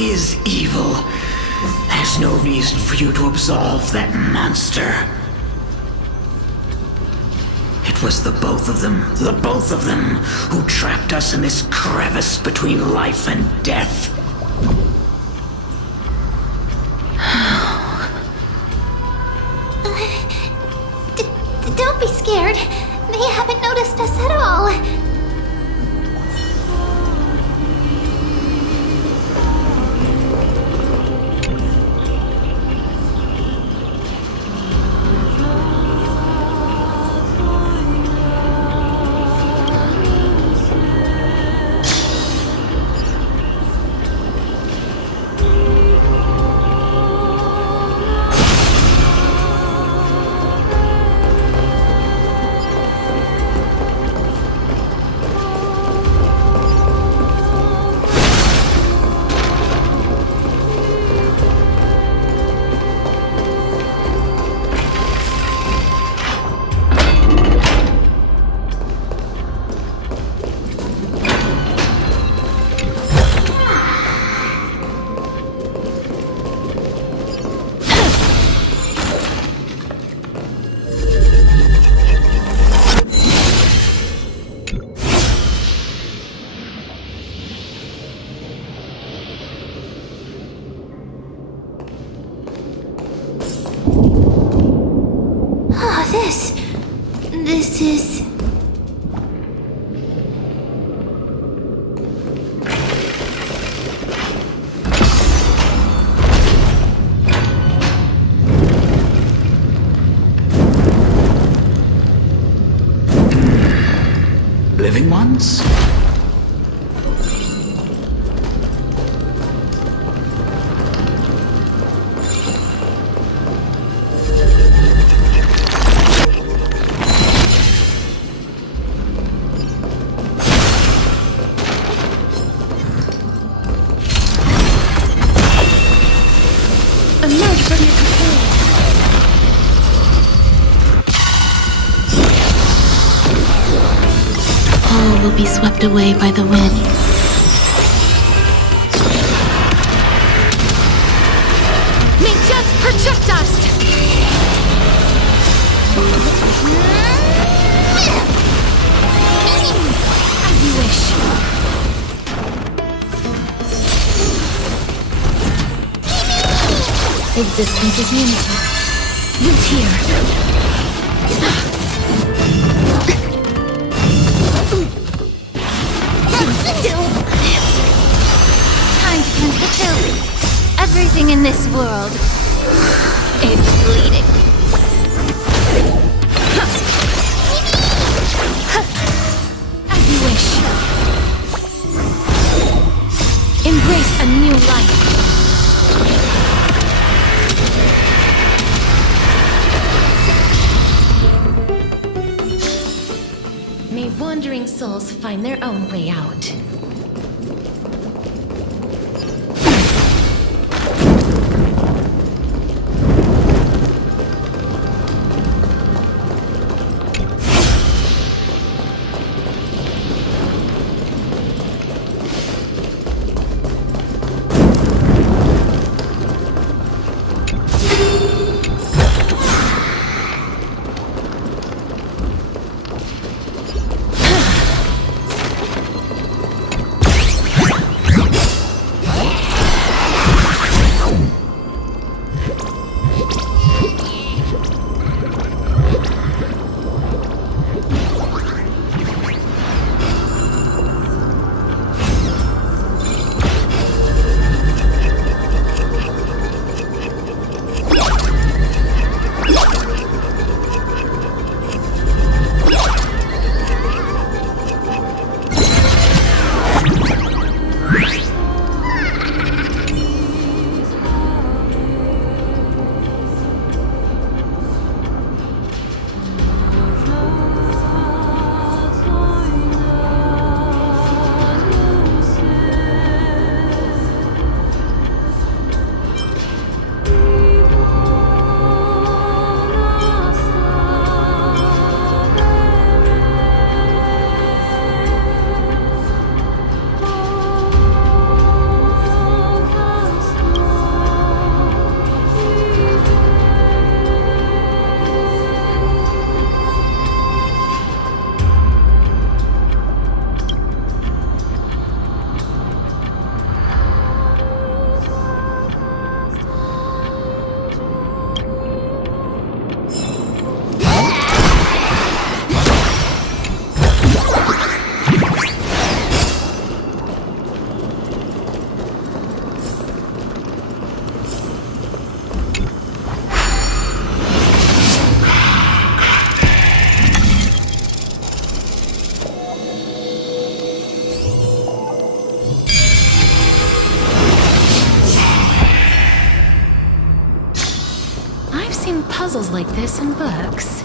is evil. There's no reason for you to absolve that monster. It was the both of them, who trapped us in this crevice between life and death. Don't be scared. They haven't noticed us at all. This is... Living ones? Emerge from your cocoon. All will be swept away by the wind. May death protect us! As you wish. Existence is unity. Root here. Time to cleanse the pill. Everything in this world is bleeding. As you wish. Embrace a new life. May wandering souls find their own way out. puzzles like this in books.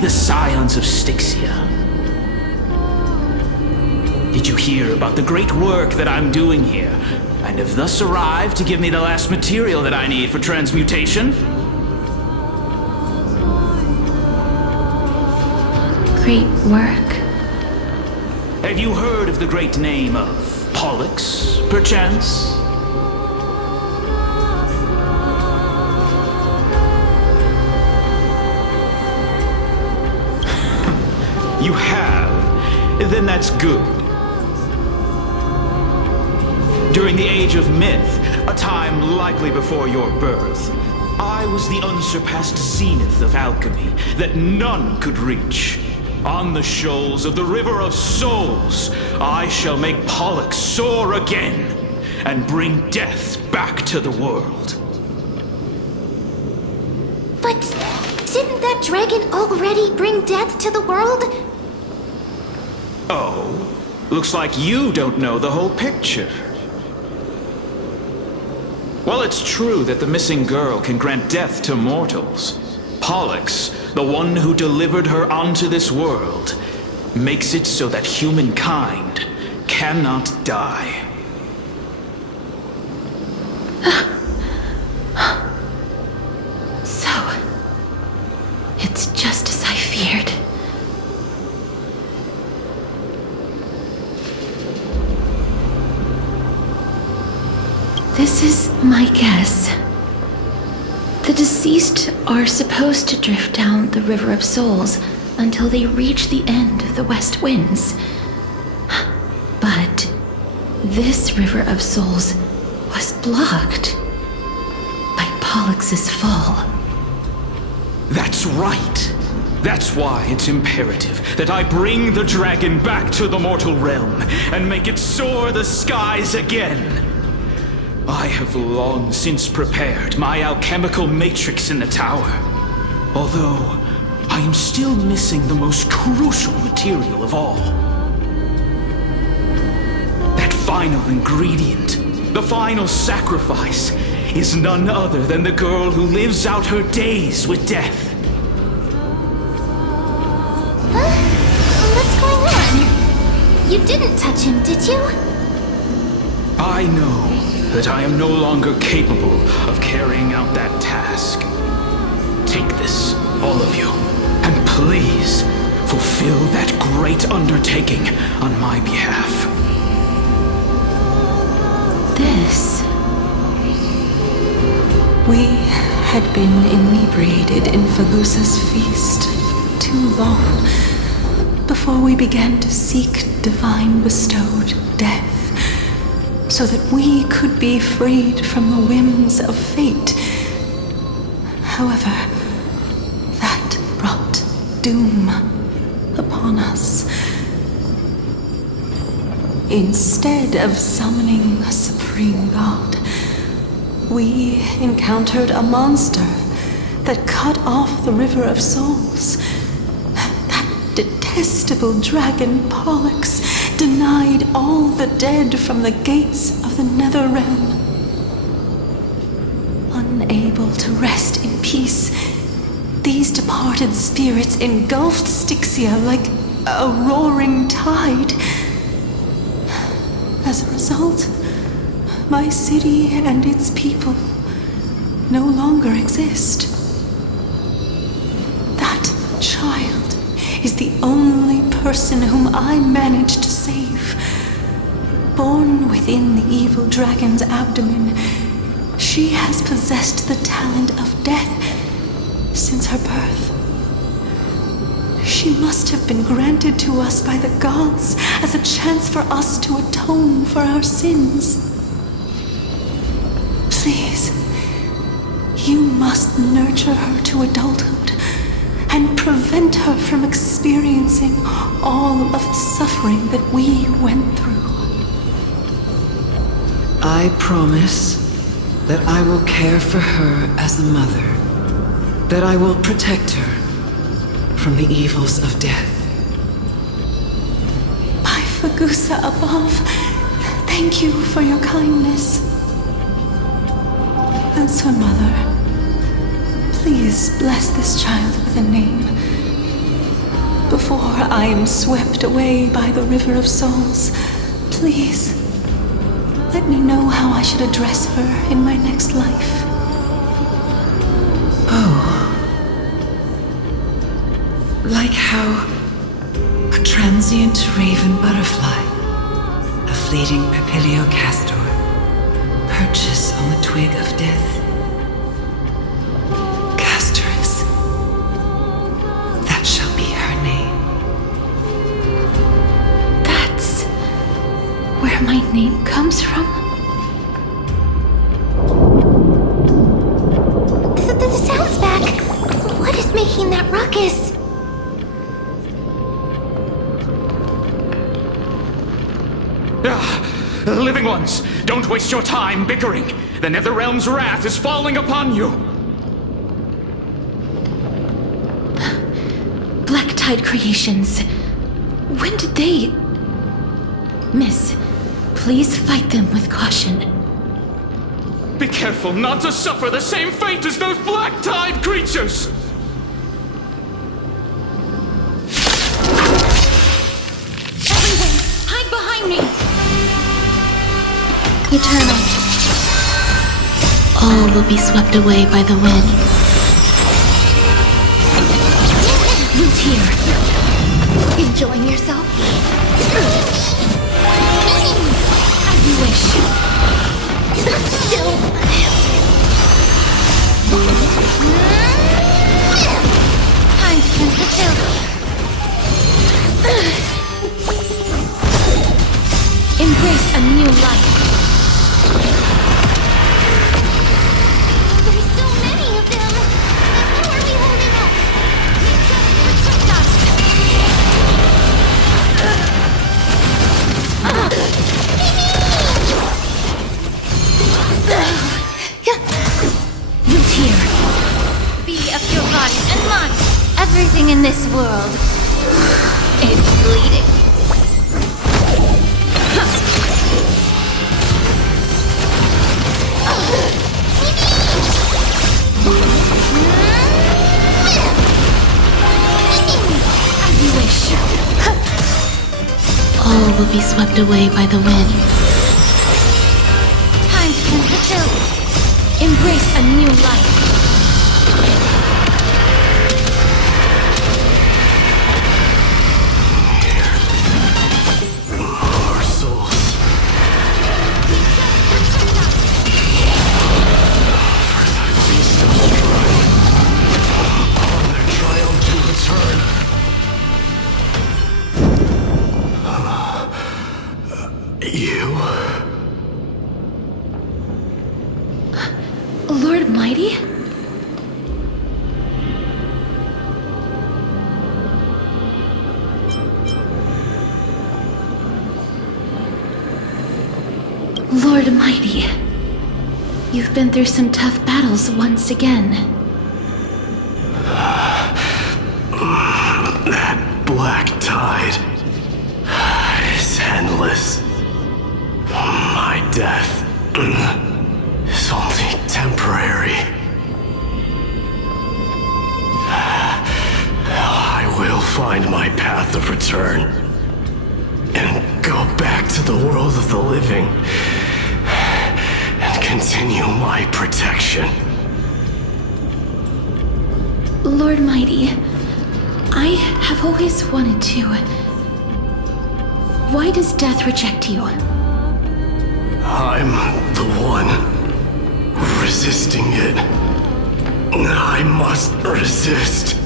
The scions of Styxia. Did you hear about the great work that I'm doing here, and have thus arrived to give me the last material that I need for transmutation? Great work. Have you heard of the great name of Pollux, perchance? You have? Then that's good. During the Age of Myth, a time likely before your birth, I was the unsurpassed zenith of alchemy that none could reach. On the shoals of the River of Souls, I shall make Pollux soar again and bring death back to the world. But didn't that dragon already bring death to the world? Oh, looks like you don't know the whole picture. Well, it's true that the missing girl can grant death to mortals. Pollux, the one who delivered her onto this world, makes it so that humankind cannot die. So, it's just as I feared. This is my guess. The deceased are supposed to drift down the River of Souls until they reach the end of the West Winds. But this River of Souls was blocked by Pollux's fall. That's right. That's why it's imperative that I bring the dragon back to the mortal realm and make it soar the skies again. I have long since prepared my alchemical matrix in the tower, although I am still missing the most crucial material of all. That final ingredient, the final sacrifice, is none other than the girl who lives out her days with death. What's going on? You didn't touch him, did you? I know that I am no longer capable of carrying out that task. Take this, all of you, and please fulfill that great undertaking on my behalf. This. We had been inebriated in Fagusa's feast too long before we began to seek divine bestowed death, so that we could be freed from the whims of fate. However, that brought doom upon us. Instead of summoning a supreme god, we encountered a monster that cut off the River of Souls. That detestable dragon Pollux denied all the dead from the gates of the nether realm. Unable to rest in peace, these departed spirits engulfed Styxia like a roaring tide. As a result, my city and its people no longer exist. That child is the only person whom I managed to save. Born within the evil dragon's abdomen, she has possessed the talent of death since her birth. She must have been granted to us by the gods as a chance for us to atone for our sins. Please, you must nurture her to adulthood and prevent her from experiencing all of the suffering that we went through. I promise that I will care for her as a mother, that I will protect her from the evils of death. By Fagusa above, thank you for your kindness. As her mother, please bless this child with a name before I am swept away by the River of Souls. Please, let me know how I should address her in my next life. Like how a transient raven butterfly, a fleeting papilio castor, perches on the twig of death. Castoris, that shall be her name. That's where my name comes from? The sound's back. What is making that ruckus? Living ones, don't waste your time bickering. The Netherrealm's wrath is falling upon you. Black Tide creations. When did they... Miss, please fight them with caution. Be careful not to suffer the same fate as those Black Tide creatures! Everyone, hide behind me! Eternal. All will be swept away by the wind. Root here. Enjoying yourself? As you wish. Still. Time to cleanse the filth. Embrace a new life. There's so many of them. How are we holding up? Protect us. Root here. Be of your body and mine. Everything in this world is bleeding. As you wish. All will be swept away by the wind. Time to cleanse the chill. Embrace a new life. Our souls. You? Lord Mighty? Lord Mighty, you've been through some tough battles once again. That black tide is endless. My death is only temporary. I will find my path of return and go back to the world of the living and continue my protection. Lord Mighty, I have always wanted to. Why does death reject you? I'm the one resisting it. I must resist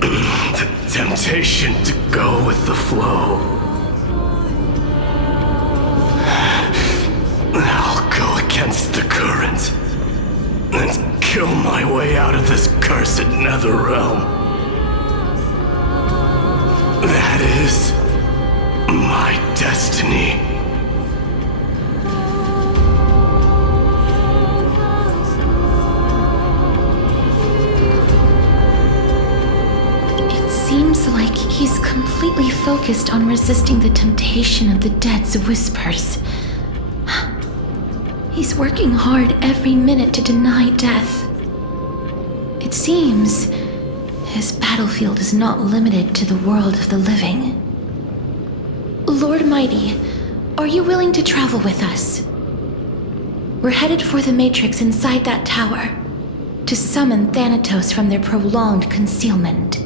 the temptation to go with the flow. I'll go against the current and kill my way out of this cursed nether realm. That is my destiny. It seems like he's completely focused on resisting the temptation of the dead's whispers. He's working hard every minute to deny death. It seems his battlefield is not limited to the world of the living. Lord Mighty, are you willing to travel with us? We're headed for the Matrix inside that tower, to summon Thanatos from their prolonged concealment.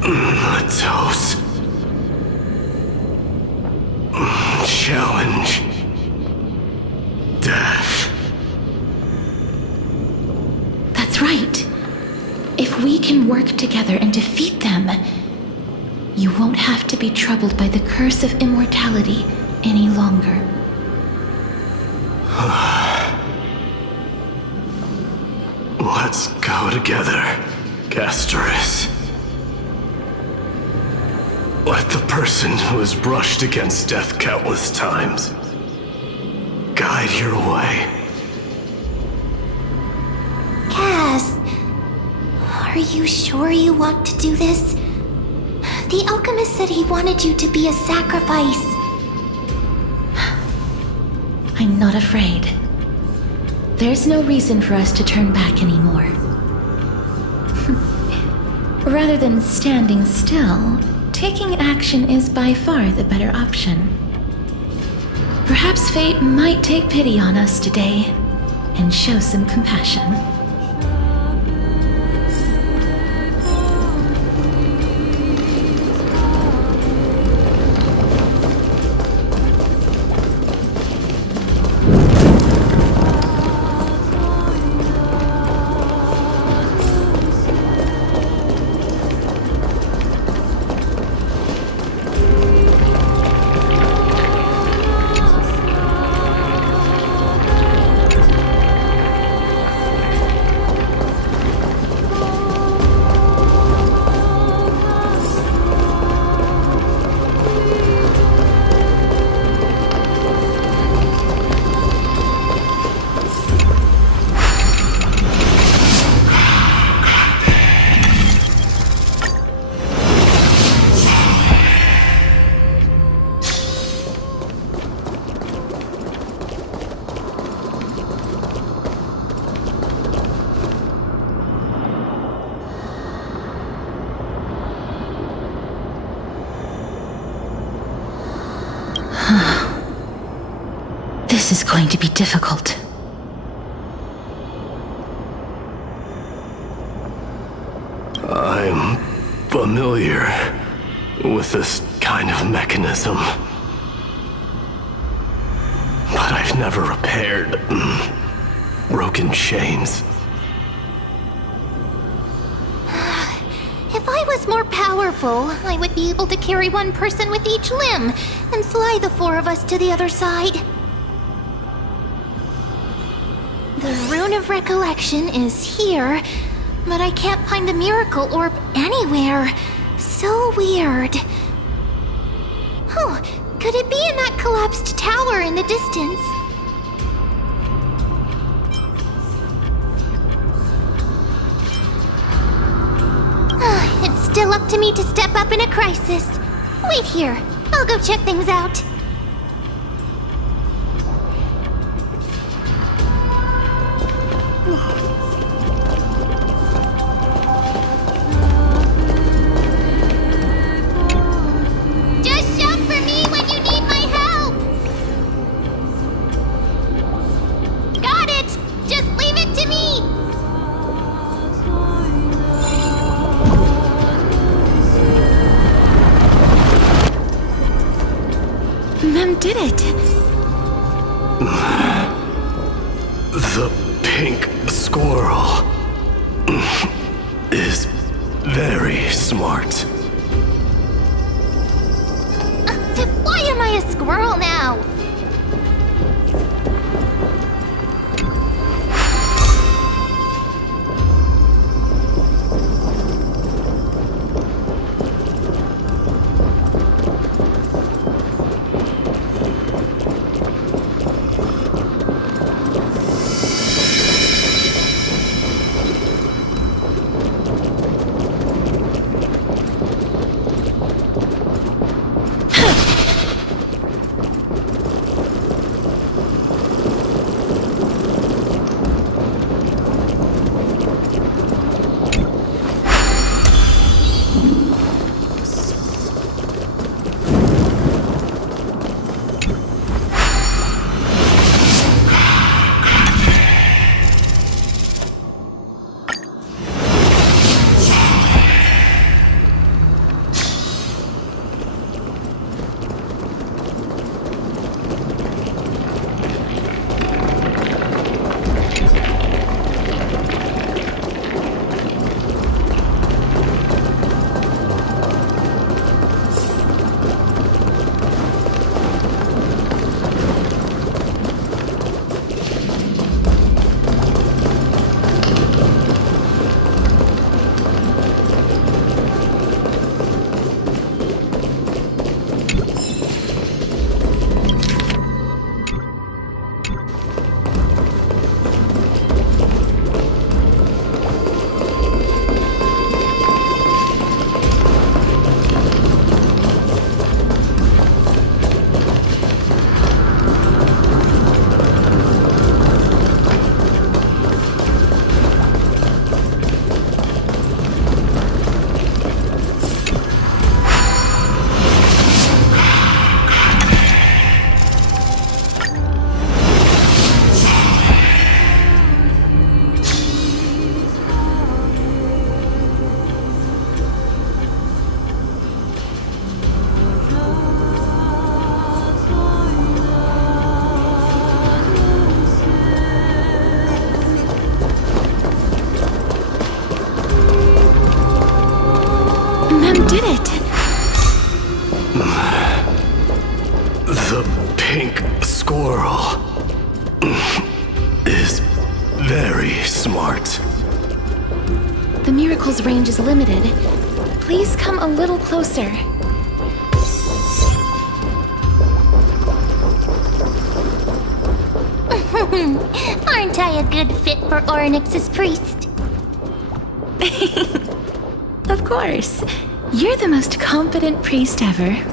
Thanatos. Challenge. Death. That's right. If we can work together and defeat them, you won't have to be troubled by the curse of immortality any longer. Let's go together, Castoris. Let the person who has brushed against death countless times guide your way. Cass, are you sure you want to do this? The alchemist said he wanted you to be a sacrifice. I'm not afraid. There's no reason for us to turn back anymore. Rather than standing still, taking action is by far the better option. Perhaps fate might take pity on us today and show some compassion. This is going to be difficult. I'm familiar with this kind of mechanism, but I've never repaired broken chains. If I was more powerful, I would be able to carry one person with each limb and fly the four of us to the other side. The Rune of Recollection is here, but I can't find the miracle orb anywhere. So weird. Oh, could it be in that collapsed tower in the distance? It's still up to me to step up in a crisis. Wait here. I'll go check things out. Just shout for me when you need my help! Mem did it! The pink squirrel is very smart. Why am I a squirrel now? Did it! The pink squirrel is very smart. The miracle's range is limited. Please come a little closer. Aren't I a good fit for Ornyx's priest? Of course. You're the most competent priest ever.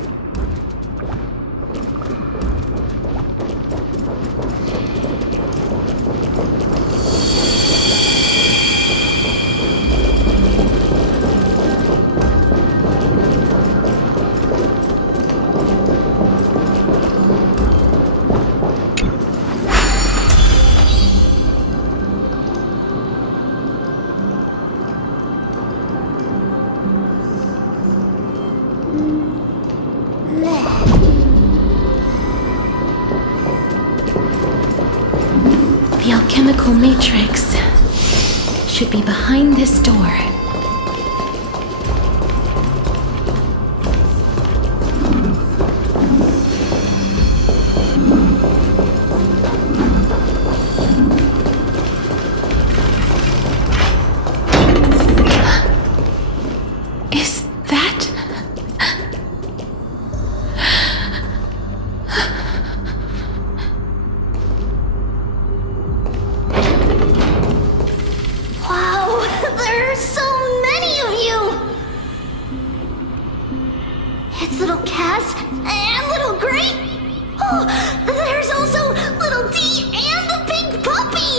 The alchemical matrix should be behind this door. Is that... Wow, there are so many of you! It's little Cass and little Grape. Oh, there's also little D and the pink puppy!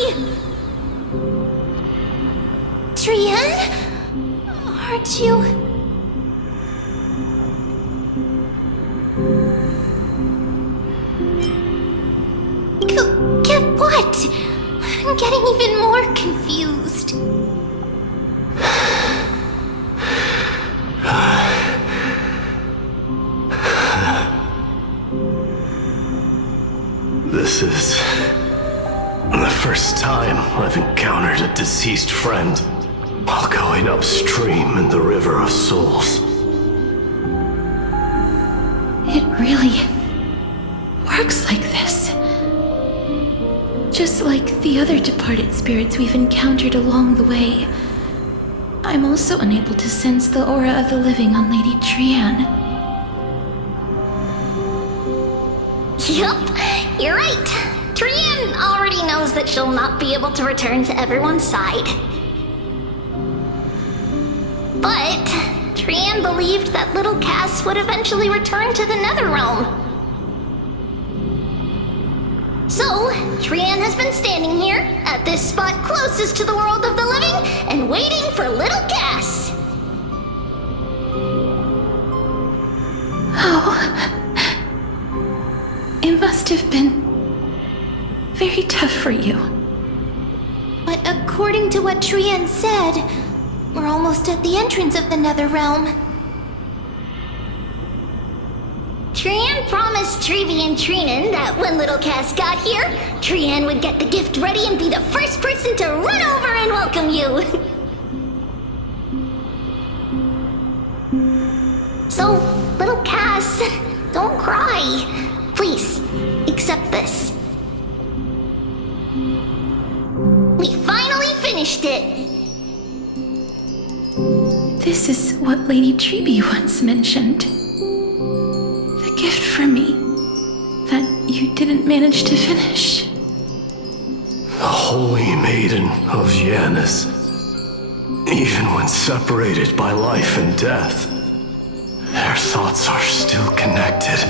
Trian? Aren't you... Get what? I'm getting even more confused. This is the first time I've encountered a deceased friend while going upstream in the River of Souls. It really works like this. Just like the other departed spirits we've encountered along the way, I'm also unable to sense the aura of the living on Lady Trian. Yup, you're right. Trian already knows that she'll not be able to return to everyone's side. But Trian believed that little Cass would eventually return to the Netherrealm. So, Trian has been standing here, at this spot closest to the world of the living, and waiting for little Cass. Oh. It must have been very tough for you. But according to what Trian said, we're almost at the entrance of the Netherrealm. Trian promised Trevi and Trinan that when little Cass got here, Trian would get the gift ready and be the first person to run over and welcome you. So, little Cass, don't cry. Please, accept this. We finally finished it! This is what Lady Trevi once mentioned. The gift for me that you didn't manage to finish. The Holy Maiden of Yanis. Even when separated by life and death, their thoughts are still connected.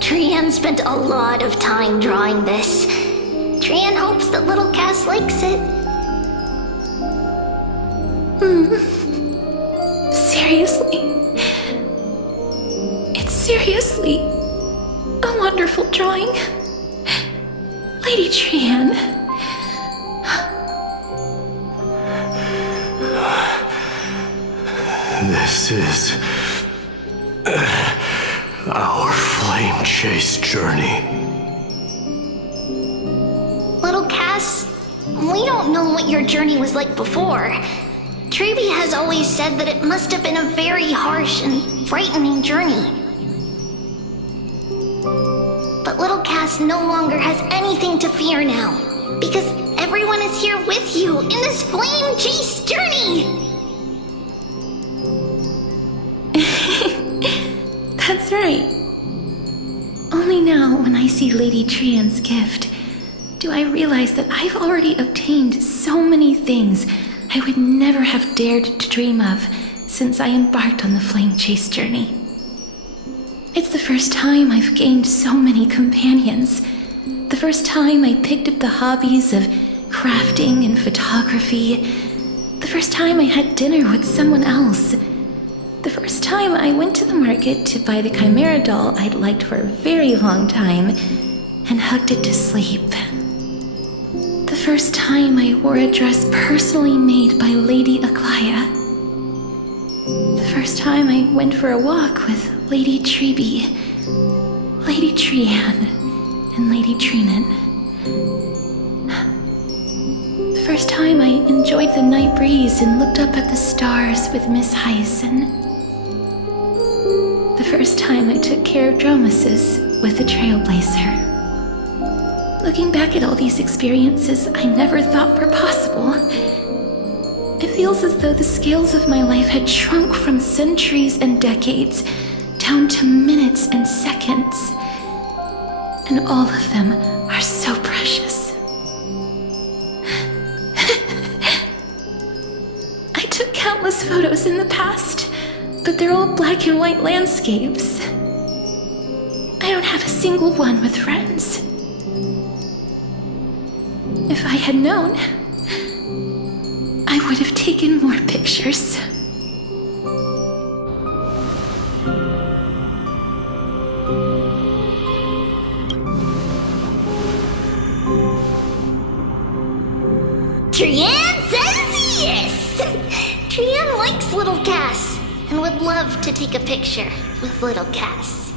Trian spent a lot of time drawing this. Trian hopes that little Cass likes it. Seriously? It's seriously a wonderful drawing. Lady Trian. This is our flame chase journey. Little Cass, we don't know what your journey was like before. Trevi has always said that it must have been a very harsh and frightening journey. But little Cass no longer has anything to fear now, because everyone is here with you in this flame chase journey! That's right. Only now, when I see Lady Trian's gift, do I realize that I've already obtained so many things I would never have dared to dream of since I embarked on the flame chase journey. It's the first time I've gained so many companions. The first time I picked up the hobbies of crafting and photography. The first time I had dinner with someone else. The first time I went to the market to buy the Chimera doll I'd liked for a very long time and hugged it to sleep. The first time I wore a dress personally made by Lady Aglaya. The first time I went for a walk with Lady Trevi, Lady Trian, and Lady Trinan. The first time I enjoyed the night breeze and looked up at the stars with Miss Hyacin. The first time I took care of Dromesis with the Trailblazer. Looking back at all these experiences I never thought were possible, it feels as though the scales of my life had shrunk from centuries and decades down to minutes and seconds. And all of them are so precious. I took countless photos in the past, but they're all black and white landscapes. I don't have a single one with friends. If I had known, I would have taken more pictures. Trian says yes! Trian likes little Cass and would love to take a picture with little Cass.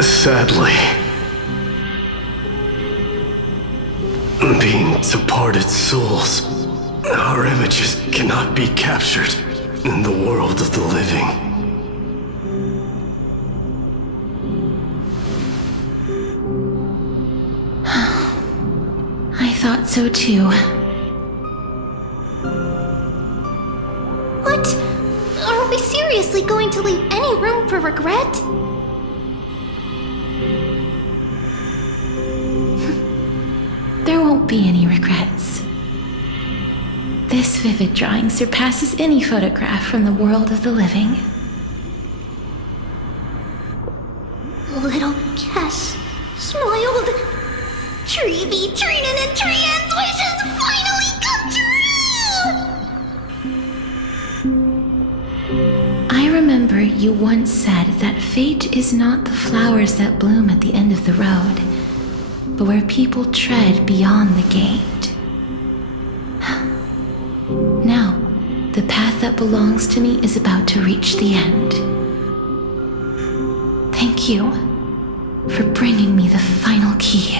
Sadly, being departed souls, our images cannot be captured in the world of the living. I thought so too. What? Are we seriously going to leave any room for regret? There won't be any regrets. This vivid drawing surpasses any photograph from the world of the living. Little Cass smiled. Treevee, Trinan, and Trian's wishes finally come true! I remember you once said that fate is not the flowers that bloom at the end of the road, but where people tread beyond the gate. Now, the path that belongs to me is about to reach the end. Thank you for bringing me the final key.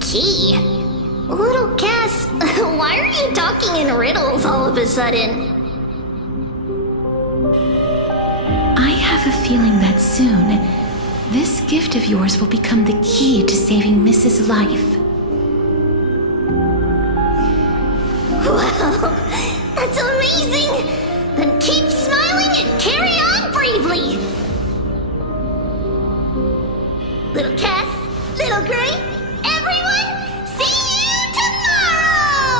Key? Little Cass, why are you talking in riddles all of a sudden? I have a feeling that soon, this gift of yours will become the key to saving Mrs. Life. Wow, that's amazing! Then keep smiling and carry on bravely! Little Cass, Little Gray, everyone, see you tomorrow!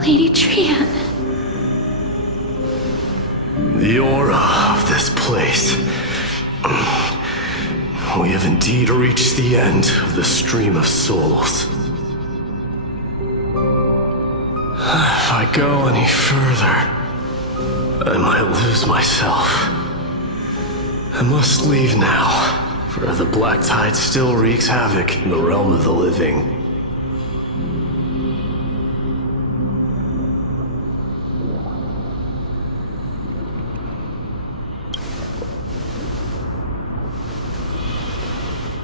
Lady Trian. The aura of this place. We have indeed reached the end of the stream of souls. If I go any further, I might lose myself. I must leave now, for the black tide still wreaks havoc in the realm of the living.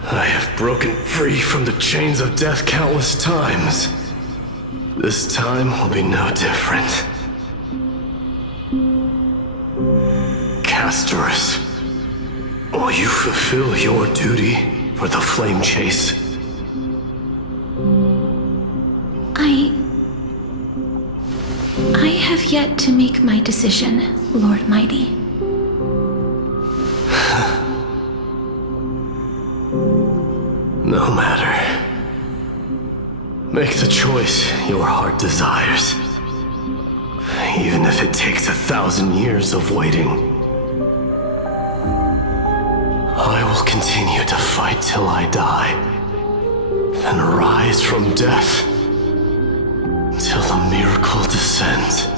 I have broken free from the chains of death countless times. This time will be no different. Castorus, will you fulfill your duty for the flame chase? I have yet to make my decision, Lord Mighty. No matter. Make the choice your heart desires. Even if it takes 1,000 years of waiting. I will continue to fight till I die. And rise from death. Till the miracle descends.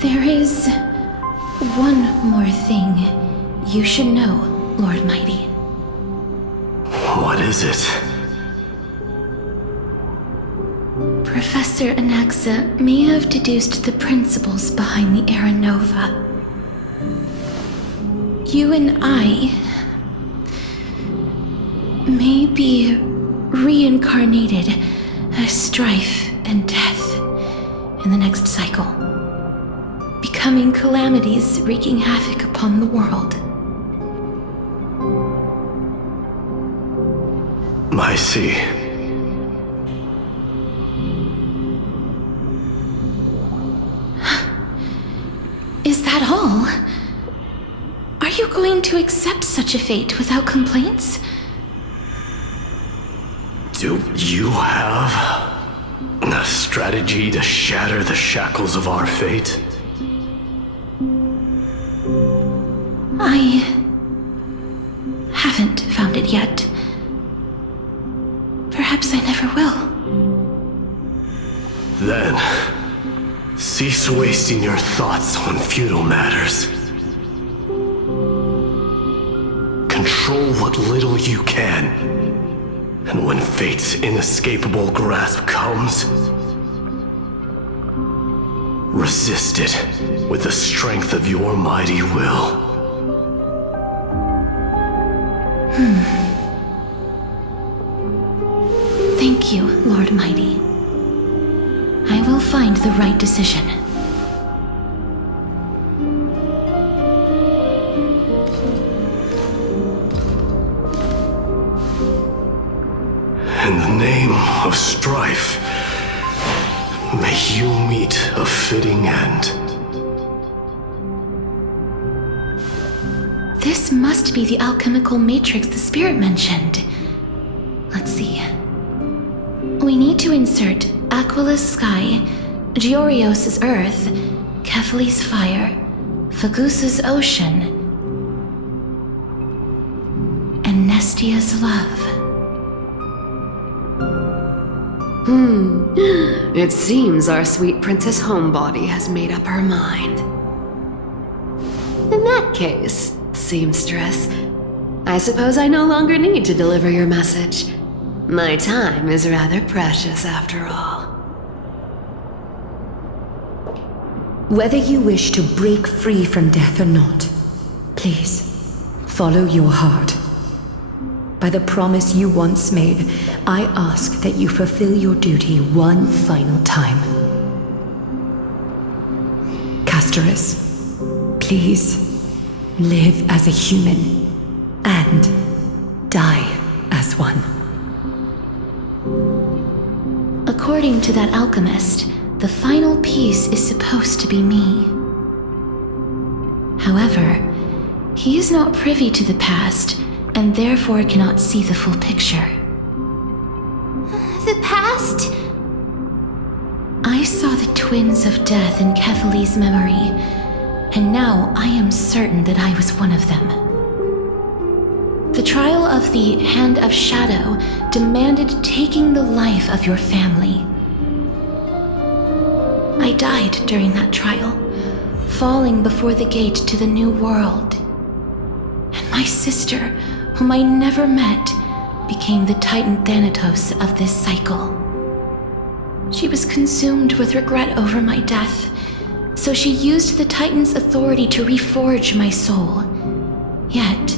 There is one more thing you should know, Lord Mighty. What is it? Professor Anaxa may have deduced the principles behind the Era Nova. You and I may be reincarnated as strife and death in the next cycle, becoming calamities wreaking havoc upon the world. I see. Is that all? Are you going to accept such a fate without complaints? Do you have a strategy to shatter the shackles of our fate? I haven't found it yet. Perhaps I never will. Then, cease wasting your thoughts on futile matters. Control what little you can. And when fate's inescapable grasp comes, resist it with the strength of your mighty will. Thank you, Lord Mighty. I will find the right decision. In the name of strife, may you meet a fitting end. This must be the alchemical matrix the spirit mentioned. Let's see. We need to insert Aquila's sky, Georios' earth, Kephali's fire, Fagusa's ocean, and Nestia's love. It seems our sweet Princess Homebody has made up her mind. In that case, seamstress, I suppose I no longer need to deliver your message. My time is rather precious after all. Whether you wish to break free from death or not, please, follow your heart. By the promise you once made, I ask that you fulfill your duty one final time. Castorus, please, live as a human, and die as one. According to that alchemist, the final piece is supposed to be me. However, He is not privy to the past, and therefore cannot see the full picture. The past? I saw the twins of death in Kethali's memory, and now I am certain that I was one of them. The trial of the Hand of Shadow demanded taking the life of your family. I died during that trial, falling before the gate to the new world. And my sister, whom I never met, became the Titan Thanatos of this cycle. She was consumed with regret over my death, so she used the Titan's authority to reforge my soul. Yet,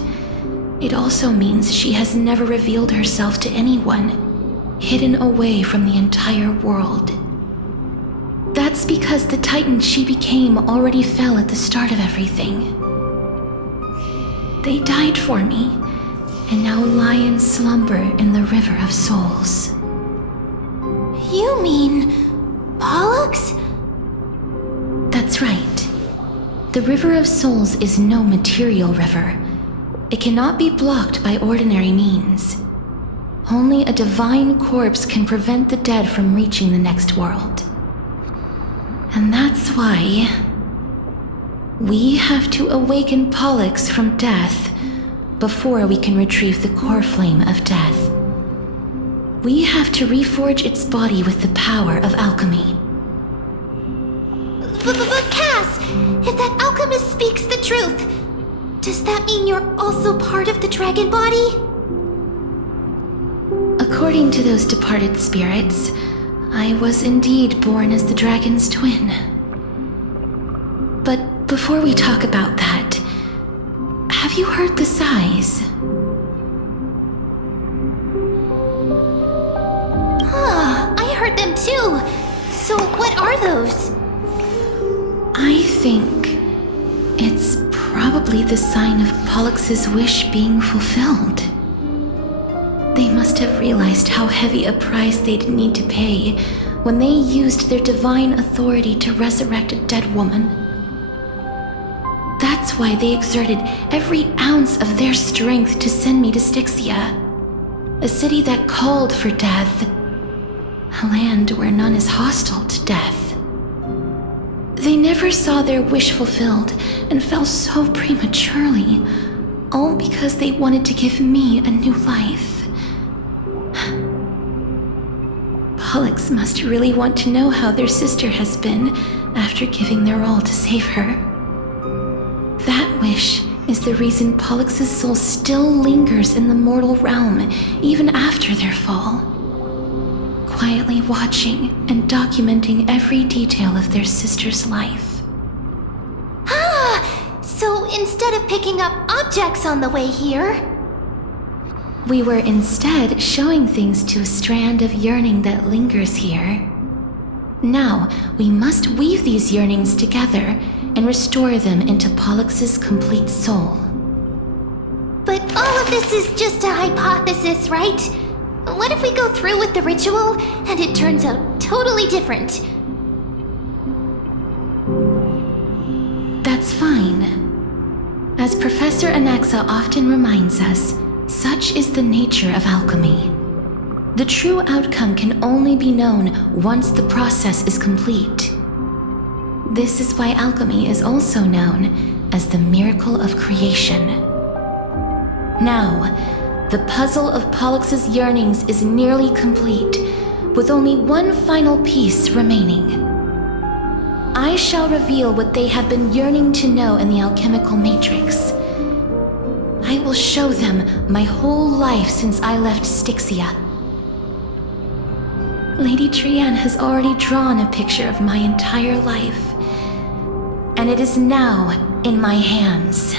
it also means she has never revealed herself to anyone, hidden away from the entire world. That's because the Titan she became already fell at the start of everything. They died for me, and now lie in slumber in the River of Souls. You mean Pollux? That's right. The River of Souls is no material river. It cannot be blocked by ordinary means. Only a divine corpse can prevent the dead from reaching the next world. And that's why we have to awaken Pollux from death before we can retrieve the core flame of death. We have to reforge its body with the power of alchemy. But Cass, if that alchemist speaks the truth, does that mean you're also part of the dragon body? According to those departed spirits, I was indeed born as the dragon's twin. But before we talk about that, have you heard the sighs? I heard them too. So what are those? I think it's probably the sign of Pollux's wish being fulfilled. They must have realized how heavy a price they'd need to pay when they used their divine authority to resurrect a dead woman. That's why they exerted every ounce of their strength to send me to Styxia, a city that called for death, a land where none is hostile to death. They never saw their wish fulfilled and fell so prematurely, all because they wanted to give me a new life. Pollux must really want to know how their sister has been after giving their all to save her. That wish is the reason Pollux's soul still lingers in the mortal realm even after their fall, quietly watching and documenting every detail of their sister's life. So instead of picking up objects on the way here, We were instead showing things to a strand of yearning that lingers here. Now, we must weave these yearnings together and restore them into Pollux's complete soul. but all of this is just a hypothesis, right? What if we go through with the ritual and it turns out totally different? That's fine. As Professor Anaxa often reminds us, such is the nature of alchemy. The true outcome can only be known once the process is complete. This is why alchemy is also known as the miracle of creation. Now, the puzzle of Pollux's yearnings is nearly complete, with only one final piece remaining. I shall reveal what they have been yearning to know in the alchemical matrix. I will show them my whole life since I left Styxia. Lady Trianne has already drawn a picture of my entire life, and it is now in my hands.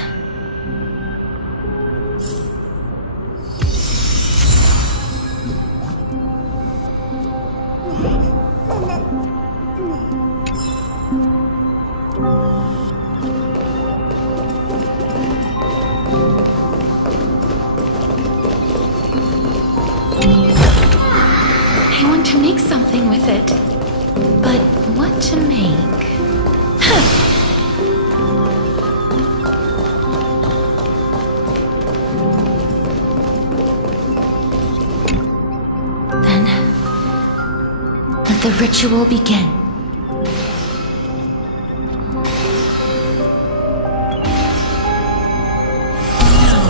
I want to make something with it, but what to make? ritual begin. No,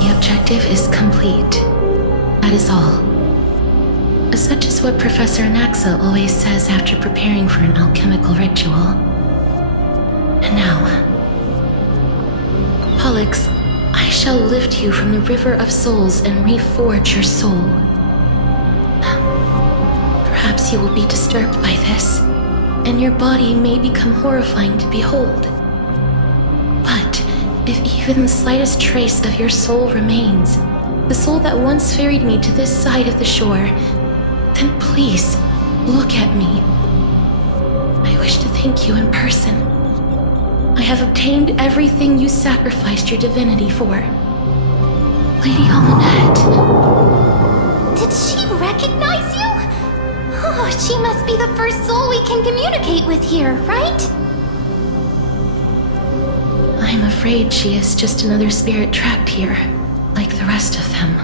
the objective is complete. That is all. Such is what Professor Anaxa always says after preparing for an alchemical ritual. And now, Pollux, I shall lift you from the river of souls and reforge your soul. Perhaps you will be disturbed by this, and your body may become horrifying to behold. But if even the slightest trace of your soul remains, the soul that once ferried me to this side of the shore, then please, look at me. I wish to thank you in person. I have obtained everything you sacrificed your divinity for. Lady Almanette. Did she recognize you? Oh, she must be the first soul we can communicate with here, right? I'm afraid she is just another spirit trapped here, like the rest of them.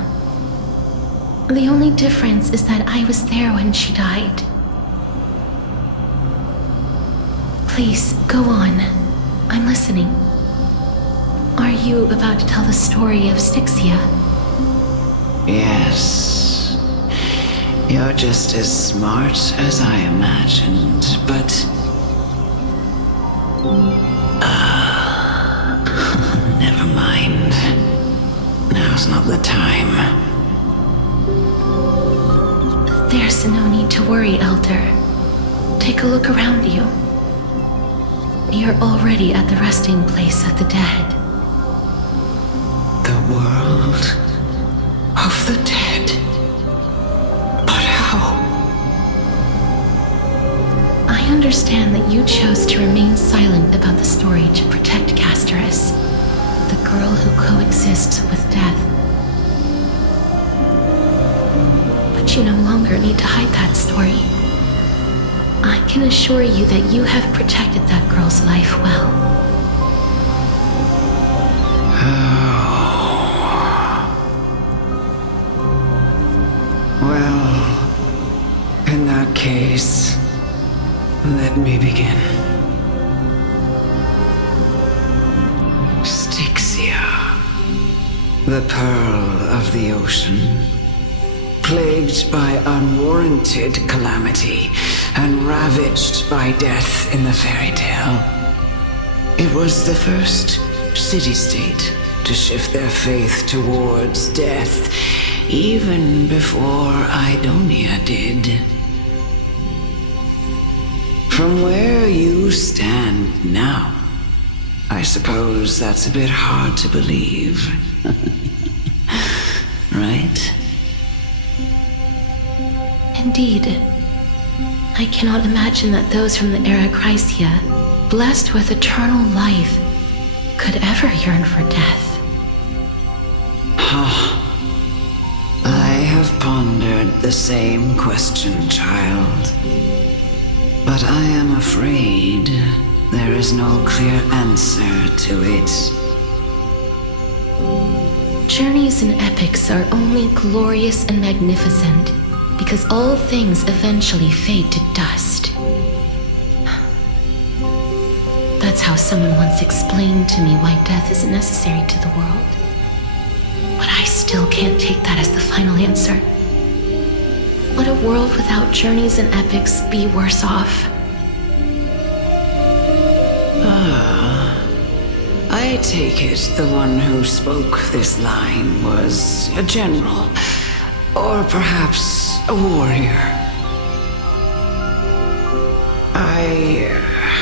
The only difference is that I was there when she died. Please, go on. I'm listening. Are you about to tell the story of Styxia? Yes. You're just as smart as I imagined, but... never mind. Now's not the time. There's no need to worry, Elder. Take a look around you. You're already at the resting place of the dead. The world of the dead? But how? I understand that you chose to remain silent about the story to protect Casterus, the girl who coexists with death. But you no longer need to hide that story. I can assure you that you have protected that girl's life well. Well, in that case, let me begin. Styxia, the pearl of the ocean, plagued by unwarranted calamity and ravaged by death in the fairy tale. It was the first city-state to shift their faith towards death, even before Idonia did. From where you stand now, I suppose that's a bit hard to believe. Right? Indeed. I cannot imagine that those from the era Chrysia, blessed with eternal life, could ever yearn for death. I have pondered the same question, child. But I am afraid there is no clear answer to it. Journeys and epics are only glorious and magnificent because all things eventually fade to dust. That's how someone once explained to me why death is necessary to the world. But I still can't take that as the final answer. Would a world without journeys and epics be worse off? I take it the one who spoke this line was a general, or perhaps a warrior. I,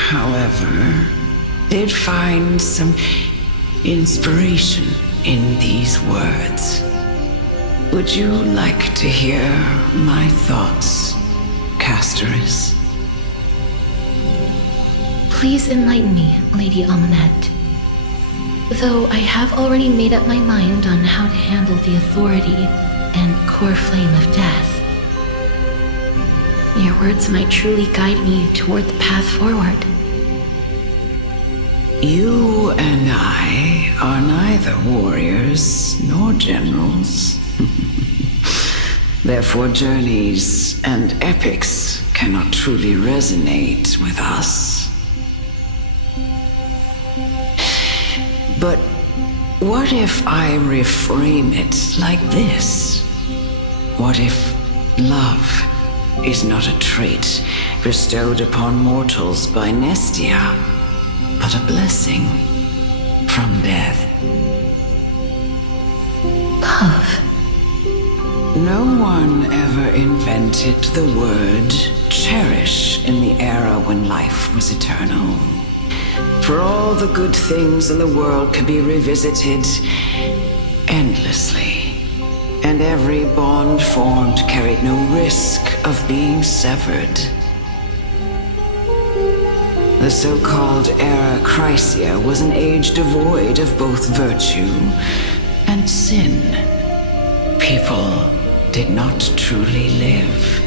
however, did find some inspiration in these words. Would you like to hear my thoughts, Casterus? Please enlighten me, Lady Almanette. Though I have already made up my mind on how to handle the authority and core flame of death. Your words might truly guide me toward the path forward. You and I are neither warriors nor generals. Therefore, journeys and epics cannot truly resonate with us. But what if I reframe it like this? What if love is not a trait bestowed upon mortals by Nestia, but a blessing from death? Love. No one ever invented the word cherish in the era when life was eternal. For all the good things in the world could be revisited endlessly, and every bond formed carried no risk of being severed. The so-called Era Chrysia was an age devoid of both virtue and sin. People did not truly live.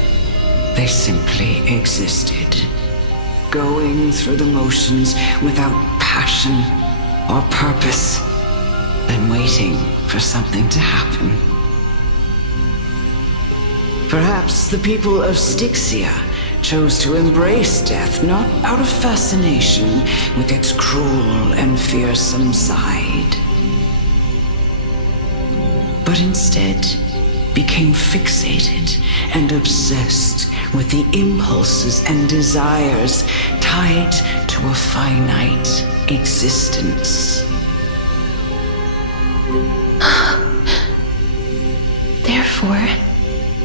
They simply existed, going through the motions without passion or purpose, and waiting for something to happen. Perhaps the people of Styxia chose to embrace death not out of fascination with its cruel and fearsome side, but instead became fixated and obsessed with the impulses and desires tied to a finite existence. Therefore,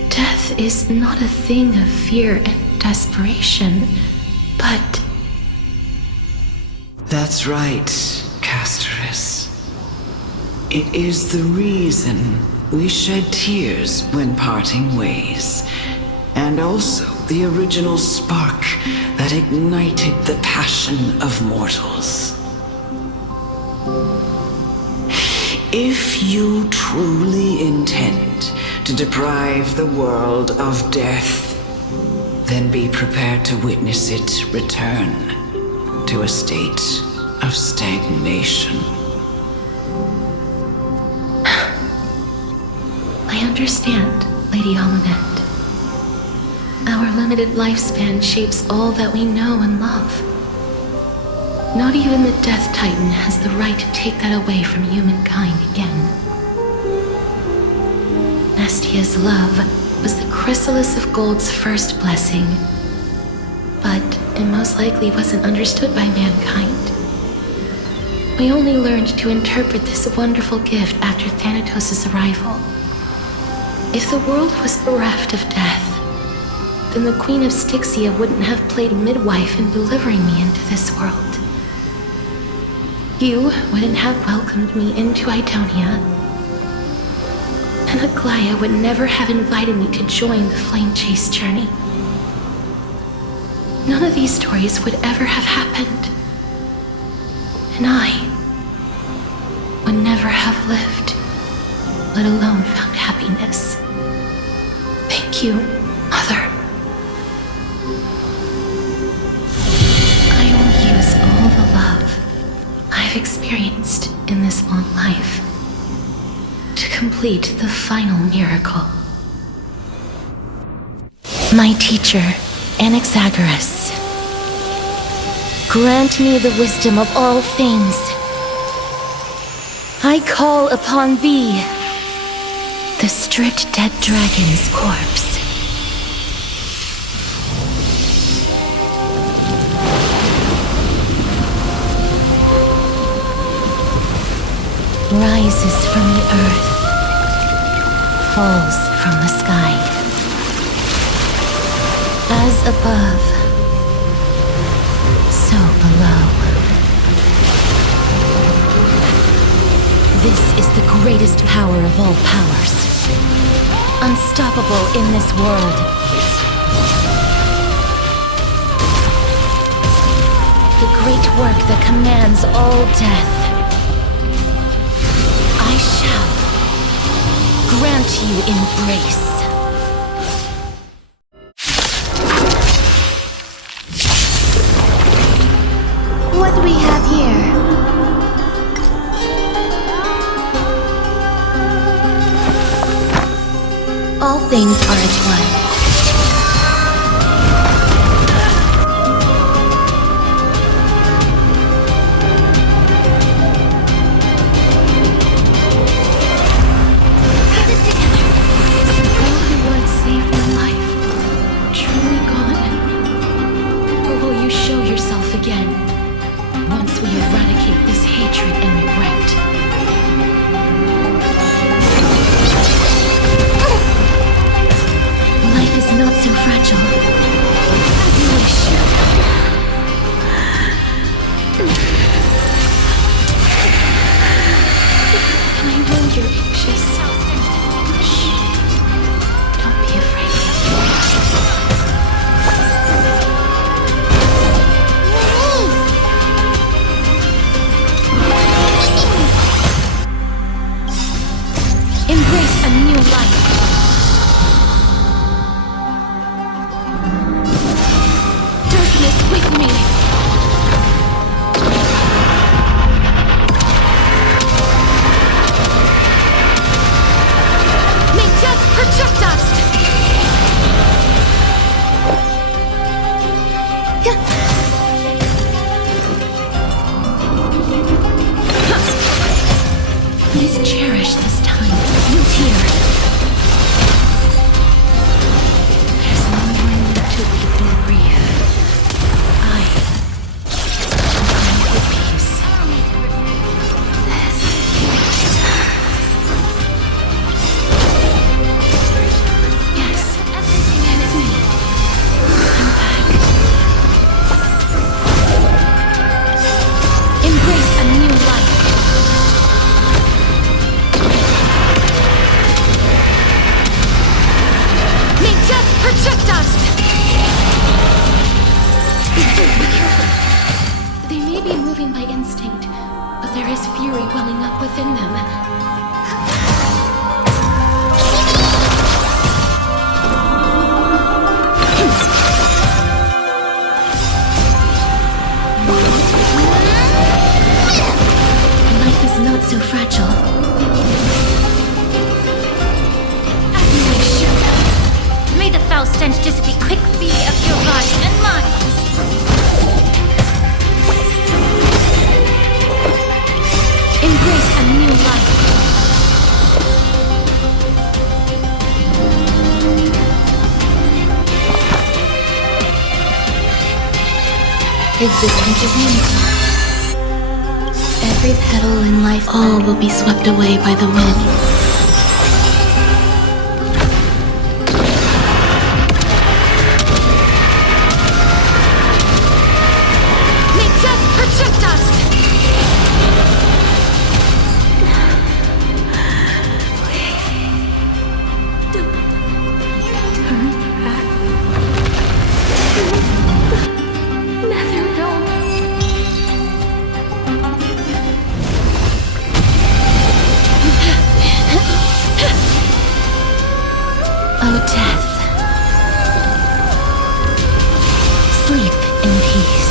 death is not a thing of fear and desperation, but... That's right, Casterus. It is the reason we shed tears when parting ways, and also the original spark that ignited the passion of mortals. If you truly intend to deprive the world of death, then be prepared to witness it return to a state of stagnation. I understand, Lady Amunet. Our limited lifespan shapes all that we know and love. Not even the Death Titan has the right to take that away from humankind again. Nestia's love was the chrysalis of Gold's first blessing, but it most likely wasn't understood by mankind. We only learned to interpret this wonderful gift after Thanatos' arrival. If the world was bereft of death, then the Queen of Styxia wouldn't have played midwife in delivering me into this world. You wouldn't have welcomed me into Idonia, and Aglaya would never have invited me to join the Flame Chase journey. None of these stories would ever have happened, and I would never have lived, let alone found happiness. Thank you, Mother. I will use all the love I've experienced in this long life to complete the final miracle. My teacher, Anaxagoras, grant me the wisdom of all things. I call upon thee, the stripped dead dragon's corpse. Rises from the earth, falls from the sky. As above, so below. This is the greatest power of all powers. Unstoppable in this world. The great work that commands all death. I shall grant you embrace. What do we have here? All things are as one. fragile. As you wish. And I know you're anxious. Shh. Don't be afraid. Embrace a new life. Darkness with me. May death protect us. Please cherish this time. You here. There's no more need to weep or grieve. I will grant you peace. Yes, it's me. I'm back. Embrace a new life. May death protect us! Be careful. They may be moving by instinct, but there is fury welling up within them. Life is not so fragile. As you wish. May the foul stench just be quickly of your body and mine. Embrace a new life. Existence is meaningful. Every petal in life, all will be swept away by the wind. Protect us! Please. Don't turn back. Neither don't. Oh, death. Sleep in peace.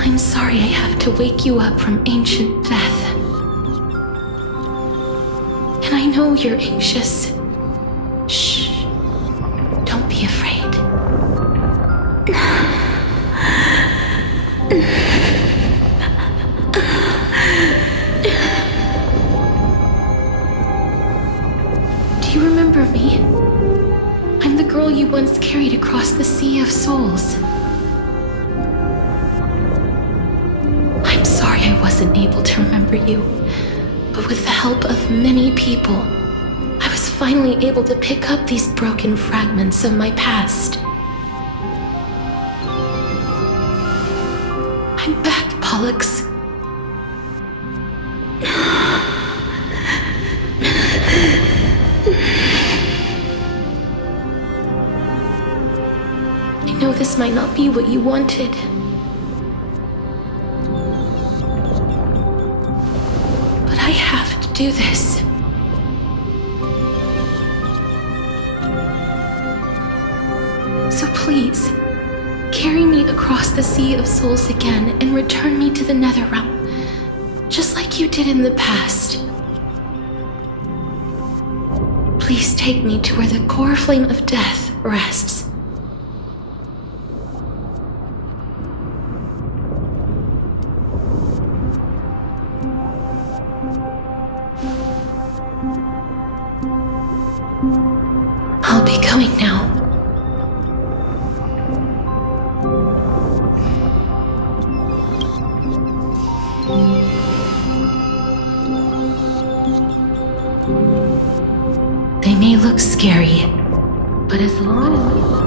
I'm sorry I have to wake you up from ancient death. And I know you're anxious. Shh. Don't be afraid. Do you remember me? I'm the girl you once carried across the Sea of Souls. I'm sorry I wasn't able to remember you, but with the help of many people, I was finally able to pick up these broken fragments of my past. I'm back, Pollux. I know this might not be what you wanted. But I have to do this. So please, carry me across the Sea of Souls again and return me to the Netherrealm, just like you did in the past. Please take me to where the core flame of death rests. I'll be going now. They may look scary, but as long as...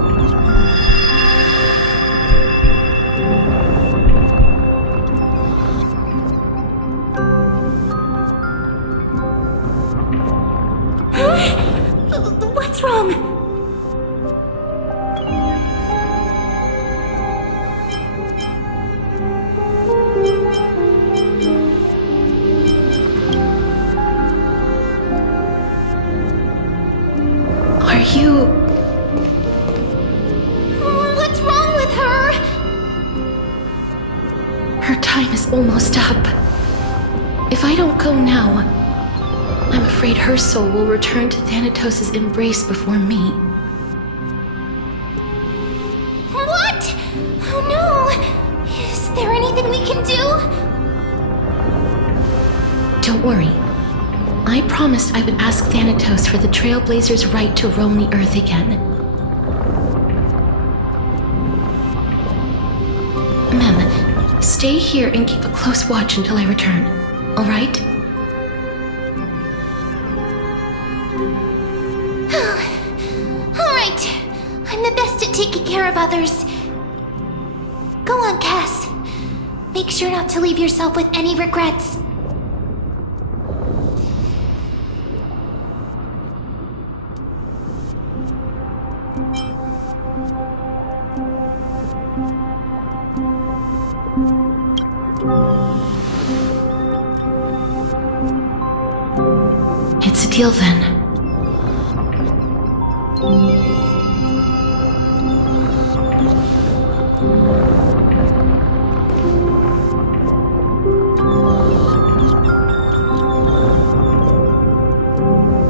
What's wrong? Are you... What's wrong with her? Her time is almost up. If I don't go now, I'm afraid her soul will return to Thanatos' embrace before me. What? Oh no! Is there anything we can do? Don't worry. I promised I would ask Thanatos for the Trailblazers' right to roam the Earth again. Mem, stay here and keep a close watch until I return, all right? All right. I'm the best at taking care of others. Go on, Cass. Make sure not to leave yourself with any regrets. It's a deal then.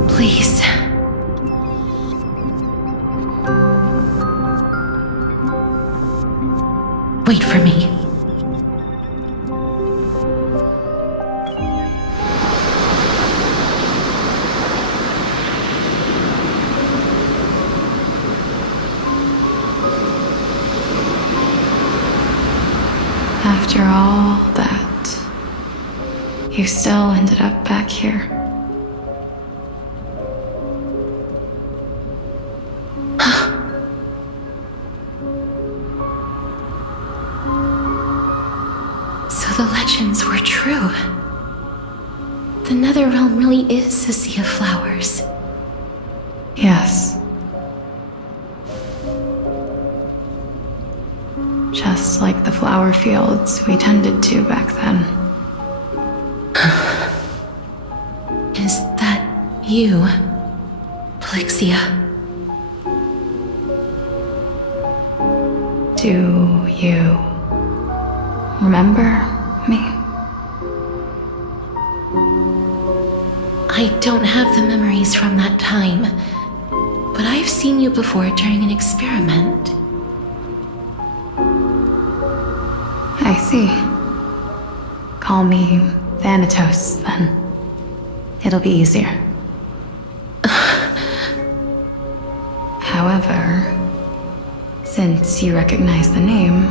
Please. Wait for me. After all that, you still ended up back here. So the legends were true. The Netherrealm really is a sea of flowers. Yes. Just like the flower fields we tended to back then. Is that you, Polixia? Do you remember me? I don't have the memories from that time, but I've seen you before during an experiment. I see. Call me Thanatos, then. It'll be easier. However, since you recognize the name,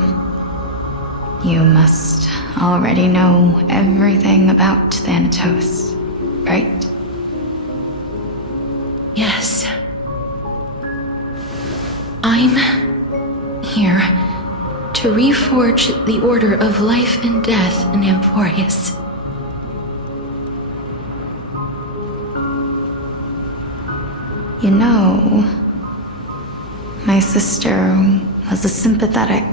you must already know everything about Thanatos, right? Yes. I'm here to reforge the order of life and death in Amphorius. You know, my sister was a sympathetic,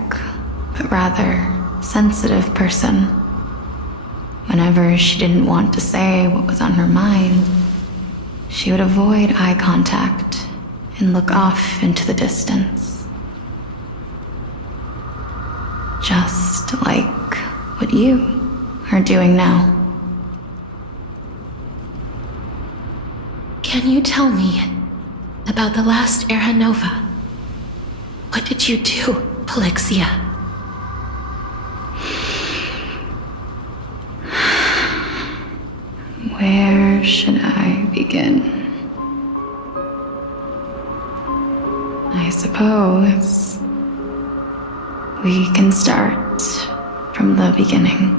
but rather sensitive person. Whenever she didn't want to say what was on her mind, she would avoid eye contact and look off into the distance. Just like what you are doing now. Can you tell me about the last Era Nova? What did you do, Polixia? Where should I begin? I suppose we can start from the beginning.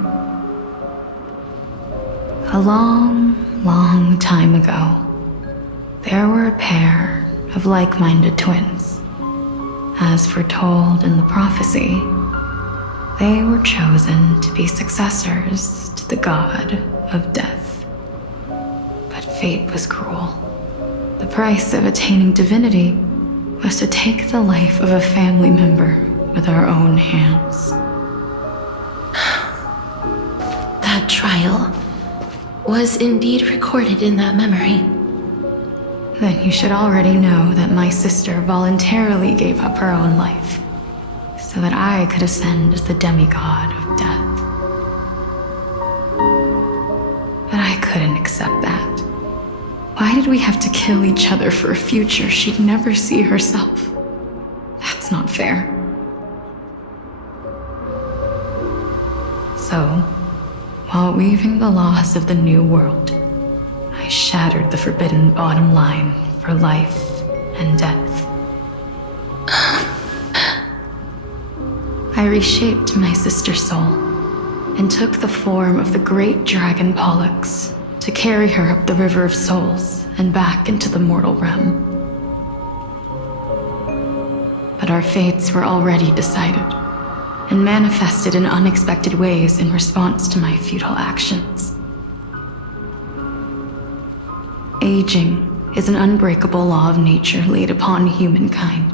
A long, long time ago, there were a pair of like-minded twins. As foretold in the prophecy, they were chosen to be successors to the god of death. But fate was cruel. The price of attaining divinity was to take the life of a family member with our own hands. That trial was indeed recorded in that memory. Then you should already know that my sister voluntarily gave up her own life so that I could ascend as the demigod of death. But I couldn't accept that. Why did we have to kill each other for a future she'd never see herself? That's not fair. So, while weaving the laws of the new world, I shattered the forbidden bottom line for life and death. I reshaped my sister's soul and took the form of the great dragon Pollux to carry her up the River of Souls and back into the mortal realm. But our fates were already decided and manifested in unexpected ways in response to my futile actions. Aging is an unbreakable law of nature laid upon humankind,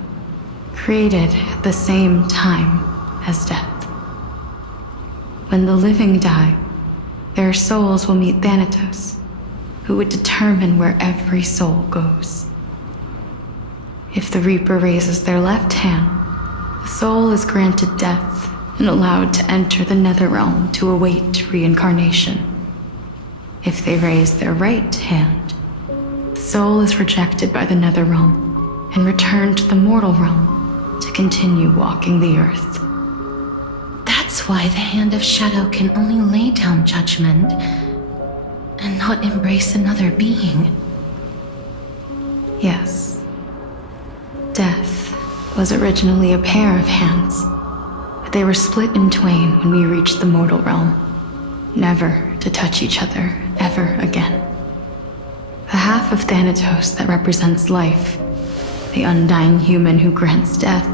created at the same time as death. When the living die, their souls will meet Thanatos, who would determine where every soul goes. If the Reaper raises their left hand, the soul is granted death and allowed to enter the Netherrealm to await reincarnation. If they raise their right hand, the soul is rejected by the Netherrealm and returned to the mortal realm to continue walking the earth. That's why the Hand of Shadow can only lay down judgment and not embrace another being. Yes. Death was originally a pair of hands, but they were split in twain when we reached the mortal realm, never to touch each other ever again. The half of Thanatos that represents life, the undying human who grants death,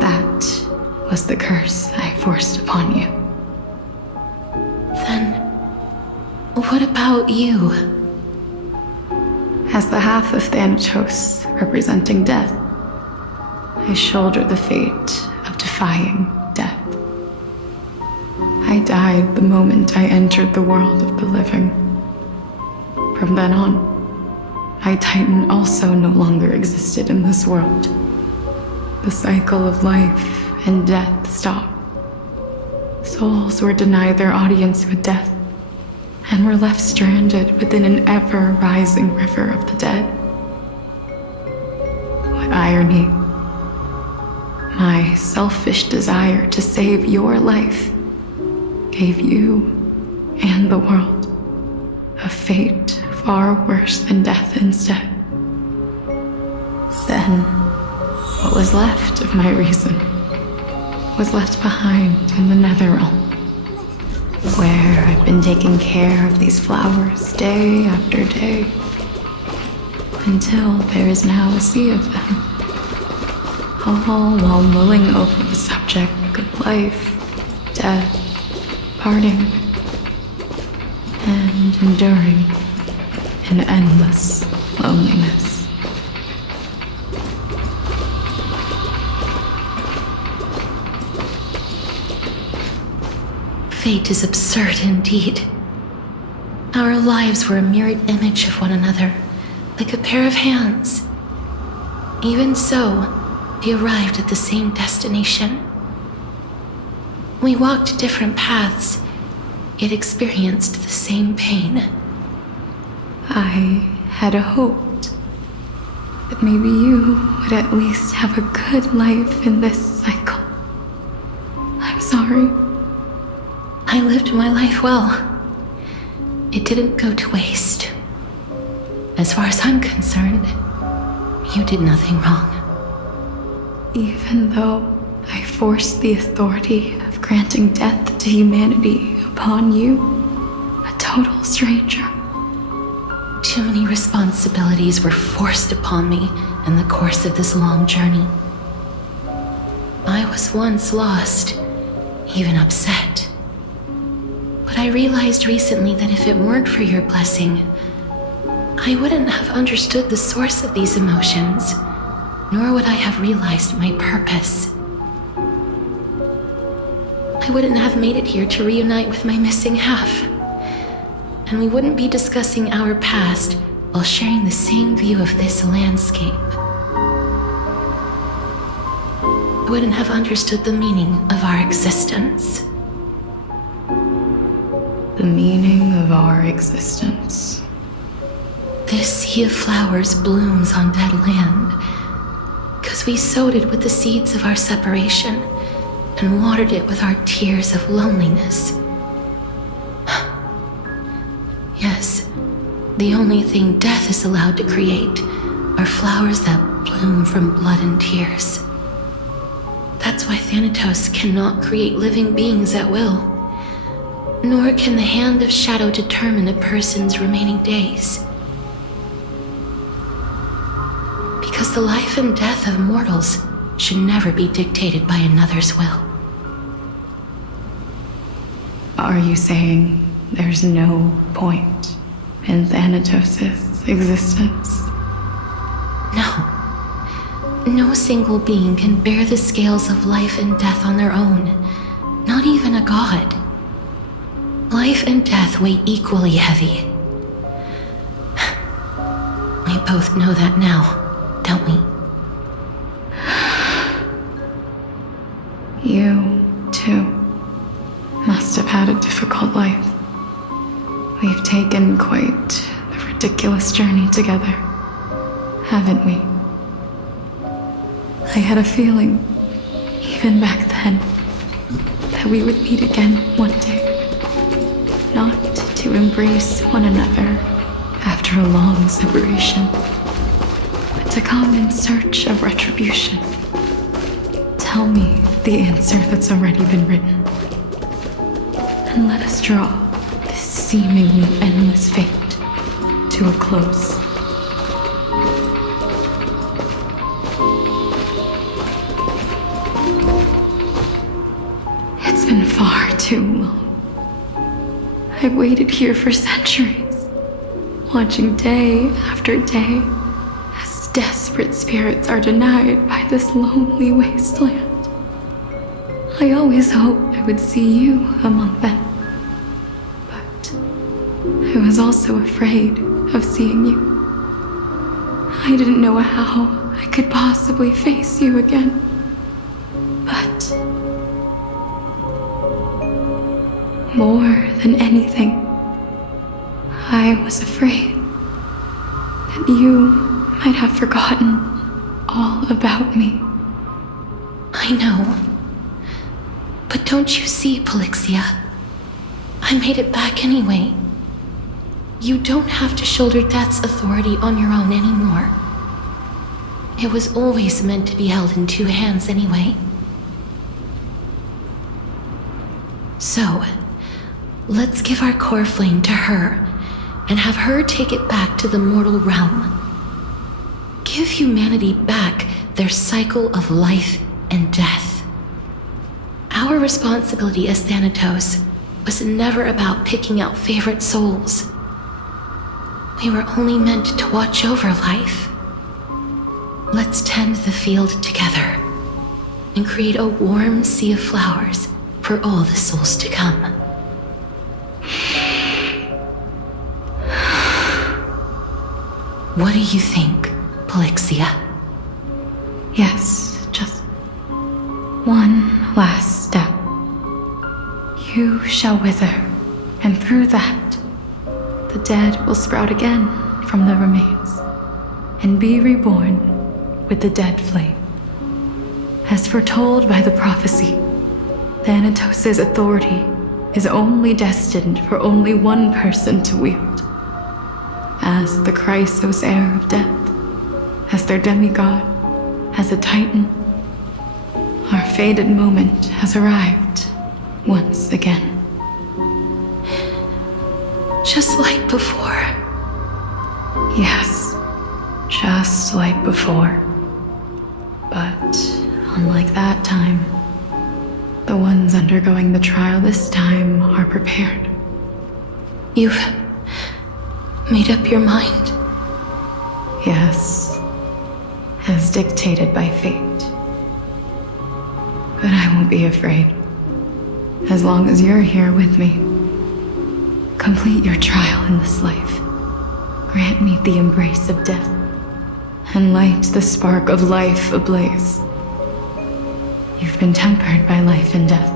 that was the curse I forced upon you. Then, what about you? As the half of Thanatos representing death, I shoulder the fate of defying death. I died the moment I entered the world of the living. From then on, my Titan also no longer existed in this world. The cycle of life and death stopped. Souls were denied their audience with death and were left stranded within an ever-rising river of the dead. What irony. My selfish desire to save your life gave you and the world a fate far worse than death instead. Then, what was left of my reason was left behind in the Netherrealm, where I've been taking care of these flowers day after day, until there is now a sea of them, all while mulling over the subject of life, death, parting, and enduring in endless loneliness. Fate is absurd indeed. Our lives were a mirrored image of one another, like a pair of hands. Even so, we arrived at the same destination. We walked different paths, yet experienced the same pain. I had hoped that maybe you would at least have a good life in this cycle. I'm sorry. I lived my life well. It didn't go to waste. As far as I'm concerned, you did nothing wrong. Even though I forced the authority of granting death to humanity upon you, total stranger. Too many responsibilities were forced upon me in the course of this long journey. I was once lost, even upset. But I realized recently that if it weren't for your blessing, I wouldn't have understood the source of these emotions, nor would I have realized my purpose. I wouldn't have made it here to reunite with my missing half. And we wouldn't be discussing our past while sharing the same view of this landscape. I wouldn't have understood the meaning of our existence. The meaning of our existence. This sea of flowers blooms on dead land, because we sowed it with the seeds of our separation and watered it with our tears of loneliness. Yes, the only thing death is allowed to create are flowers that bloom from blood and tears. That's why Thanatos cannot create living beings at will, nor can the hand of shadow determine a person's remaining days. Because the life and death of mortals should never be dictated by another's will. Are you saying there's no point in Thanatos' existence? No. No single being can bear the scales of life and death on their own, not even a god. Life and death weigh equally heavy. We both know that now, don't we? You, too, must have had a difficult life. We've taken quite the ridiculous journey together, haven't we? I had a feeling, even back then, that we would meet again one day. Not to embrace one another after a long separation, but to come in search of retribution. Tell me the answer that's already been written, and let us draw this seemingly endless fate to a close. It's been far too long. I've waited here for centuries, watching day after day as desperate spirits are denied by this lonely wasteland. I always hoped I would see you among them, but I was also afraid of seeing you. I didn't know how I could possibly face you again, but more than anything, I was afraid that you might have forgotten all about me. I know. But don't you see, Polixia? I made it back anyway. You don't have to shoulder death's authority on your own anymore. It was always meant to be held in two hands anyway. So, let's give our core flame to her and have her take it back to the mortal realm. Give humanity back their cycle of life and death. Our responsibility as Thanatos was never about picking out favorite souls. We were only meant to watch over life. Let's tend the field together and create a warm sea of flowers for all the souls to come. What do you think, Polixia? Yes, just one last step. You shall wither, and through that, the dead will sprout again from the remains, and be reborn with the dead flame. As foretold by the prophecy, Thanatos' authority is only destined for only one person to wield. As the Chrysos heir of death, as their demigod, as a titan, our fated moment has arrived once again. just like before. Yes, just like before. But unlike that time, the ones undergoing the trial this time are prepared. You've made up your mind? Yes, as dictated by fate. But I won't be afraid. As long as you're here with me. Complete your trial in this life. Grant me the embrace of death, and light the spark of life ablaze. You've been tempered by life and death.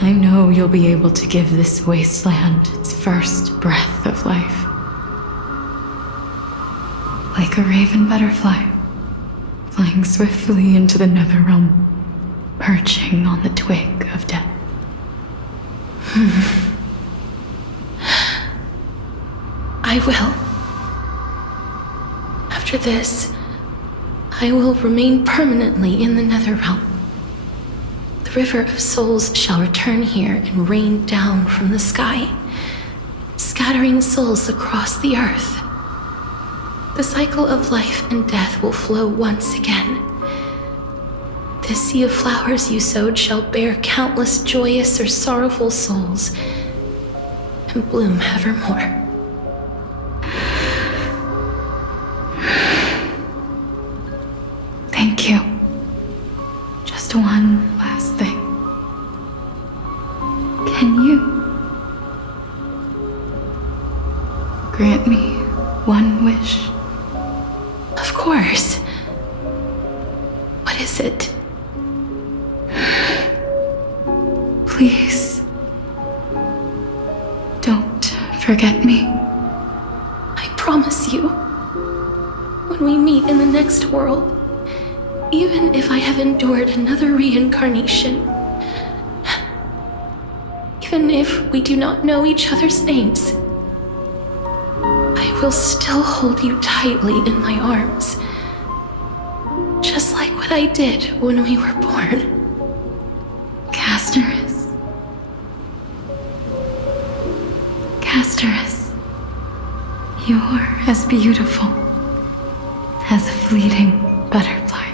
I know you'll be able to give this wasteland its first breath of life. Like a raven butterfly, flying swiftly into the netherrealm, perching on the twig of death. I will. After this, I will remain permanently in the Netherrealm. The River of Souls shall return here and rain down from the sky, scattering souls across the earth. The cycle of life and death will flow once again. This sea of flowers you sowed shall bear countless joyous or sorrowful souls, and bloom evermore. Thank you. Just one last thing. Can you grant me one wish? Of course. What is it? Please, don't forget me. I promise you, when we meet in the next world, even if I have endured another reincarnation, even if we do not know each other's names, I will still hold you tightly in my arms, just like what I did when we were born. Casterus. Casterus. You're as beautiful as a fleeting butterfly.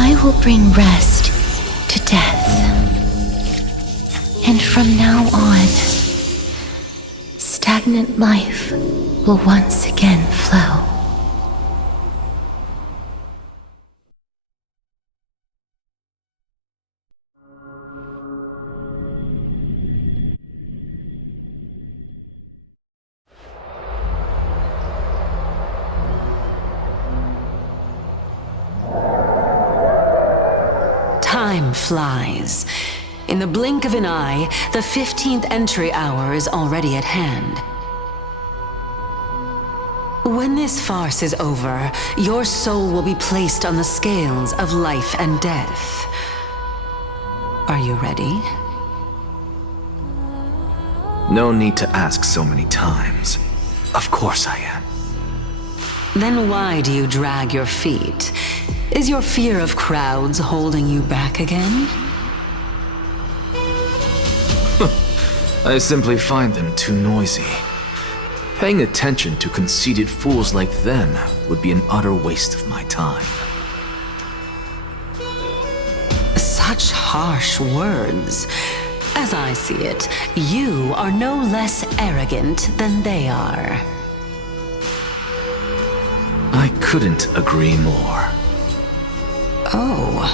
I will bring rest to death. And from now on, stagnant life will once again flow. Time flies. In the blink of an eye, the 15th entry hour is already at hand. When this farce is over, your soul will be placed on the scales of life and death. Are you ready? No need to ask so many times. Of course I am. Then why do you drag your feet? Is your fear of crowds holding you back again? I simply find them too noisy. Paying attention to conceited fools like them would be an utter waste of my time. Such harsh words. As I see it, you are no less arrogant than they are. I couldn't agree more. Oh.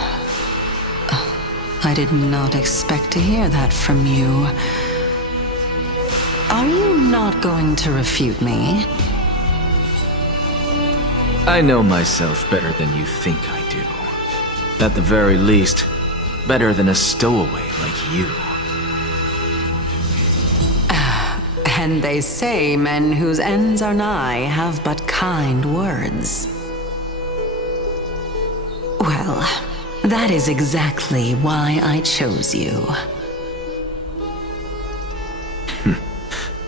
I did not expect to hear that from you. Are you not going to refute me? I know myself better than you think I do. At the very least, better than a stowaway like you. And they say men whose ends are nigh have but kind words. Well, that is exactly why I chose you.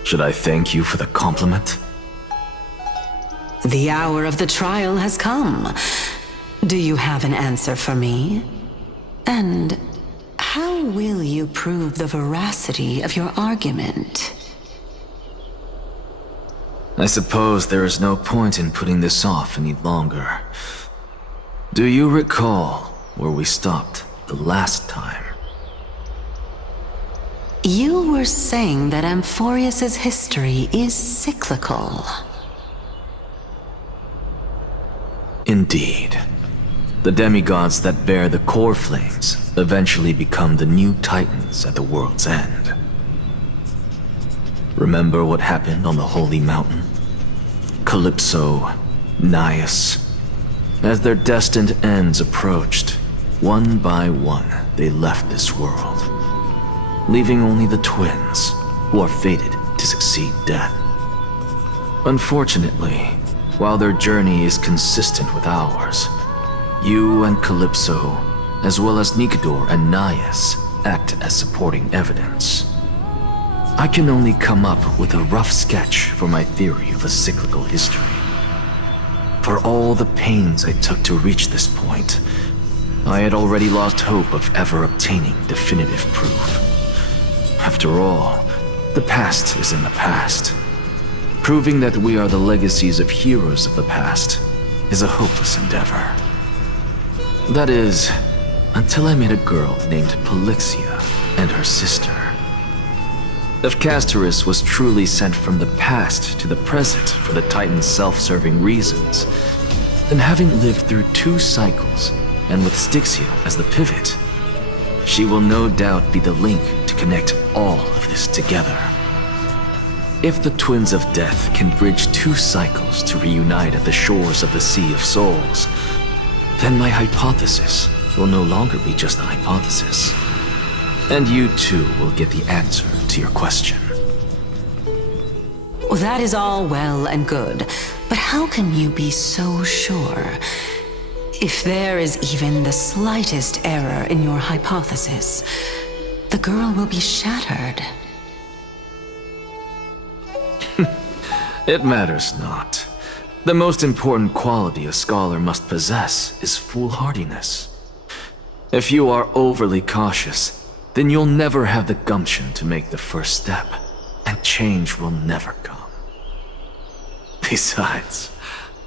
Should I thank you for the compliment? The hour of the trial has come. Do you have an answer for me? And how will you prove the veracity of your argument? I suppose there is no point in putting this off any longer. Do you recall where we stopped the last time? You were saying that Amphorius's history is cyclical. Indeed. The demigods that bear the core flames eventually become the new titans at the world's end. Remember what happened on the Holy Mountain? Calypso, Naias. As their destined ends approached, one by one they left this world, leaving only the twins, who are fated to succeed death. Unfortunately, while their journey is consistent with ours, you and Calypso, as well as Nikador and Naias, act as supporting evidence. I can only come up with a rough sketch for my theory of a cyclical history. For all the pains I took to reach this point, I had already lost hope of ever obtaining definitive proof. After all, the past is in the past. Proving that we are the legacies of heroes of the past is a hopeless endeavor. That is, until I met a girl named Polixia and her sister. If Castorus was truly sent from the past to the present for the Titan's self-serving reasons, then having lived through 2 cycles, and with Styxia as the pivot, she will no doubt be the link to connect all of this together. If the Twins of Death can bridge 2 cycles to reunite at the shores of the Sea of Souls, then my hypothesis will no longer be just a hypothesis. And you too will get the answer to your question. Well, that is all well and good, but how can you be so sure? If there is even the slightest error in your hypothesis, the girl will be shattered. It matters not. The most important quality a scholar must possess is foolhardiness. If you are overly cautious, then you'll never have the gumption to make the first step, and change will never come. Besides,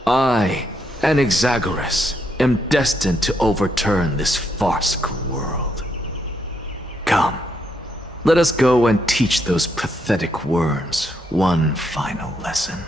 I, Anaxagoras, am destined to overturn this farcical world. Come, let us go and teach those pathetic worms one final lesson.